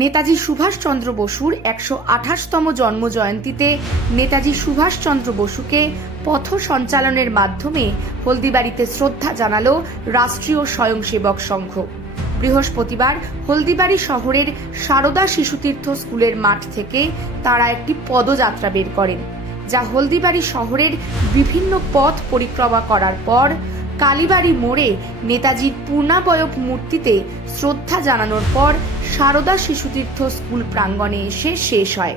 নেতাজি সুভাষচন্দ্র বসুর একশো আঠাশতম জন্মজয়ন্তীতে নেতাজি সুভাষচন্দ্র বসুকে পথ সঞ্চালনের মাধ্যমে হলদিবাড়িতে শ্রদ্ধা জানালো রাষ্ট্রীয় স্বয়ংসেবক সংঘ। বৃহস্পতিবার হলদিবাড়ি শহরের সারদা শিশুতীর্থ স্কুলের মাঠ থেকে তারা একটি পদযাত্রা বের করেন, যা হলদিবাড়ি শহরের বিভিন্ন পথ পরিক্রমা করার পর কালীবাড়ি মোড়ে নেতাজির পূর্ণাবয়ব মূর্তিতে শ্রদ্ধা জানানোর পর সারদা শিশুতীর্থ স্কুল প্রাঙ্গণে এসে শেষ হয়।